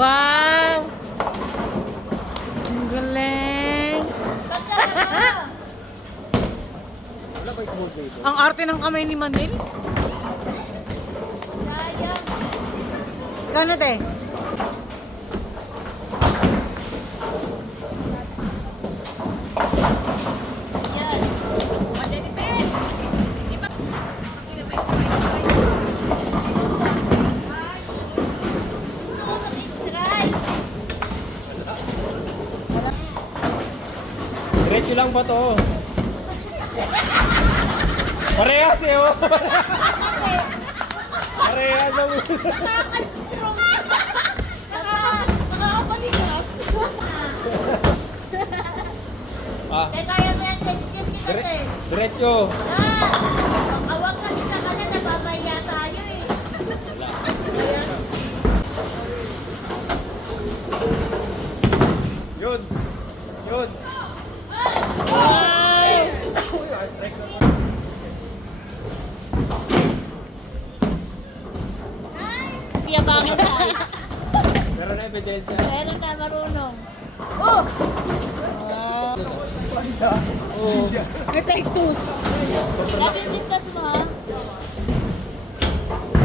Wow! Ang galing! Ang arte ng kamay ni Manil. Gano te? Diretso lang ba to? Parehas eh oh! Parehas ang Nakaka-strong. Nakakapaligas. Kaya mo yan, tension kita eh. Diretso! Awag kasi sa kanya, nababaya tayo eh. Yun! Yun! Piyabangan tayo. Meron na ebidensya. Meron na marunong. Oh! Oo. Epektus. Sabi sintas mo ha?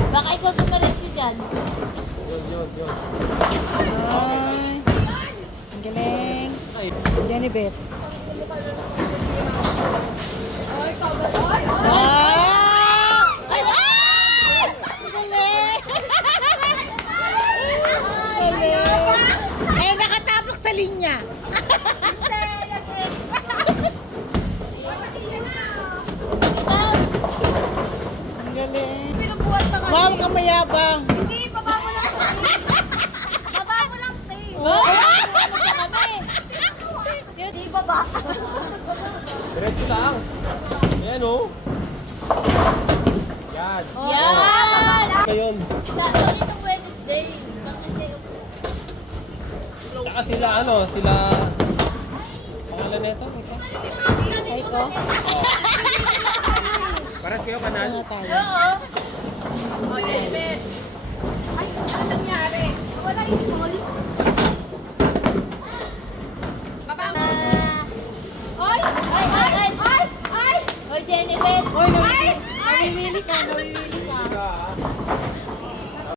Baka ikaw tumaretso dyan. Yun. Ay. Ang galing. Ay. Jenny Beth. Wow! Ay! Ay! Ang galing. Galing. Eh, nakatapak sa linya. Ang galing. Pinubuhat pa Wow, kamayabang. Hindi, baba mo lang. Baba mo lang, Tay. Wow! Hindi, baba. Diretso lang. Ayan oh. Yan. Yan! Ngayon. Dahil itong Wednesday. Bakit kayo? Tsaka sila ano, sila... Pangalan na ito, isa? Ay ko. Paras kayo kanal? Ano tayo? Oo. Oh, David. Ay, ano nangyari? Wala yung small.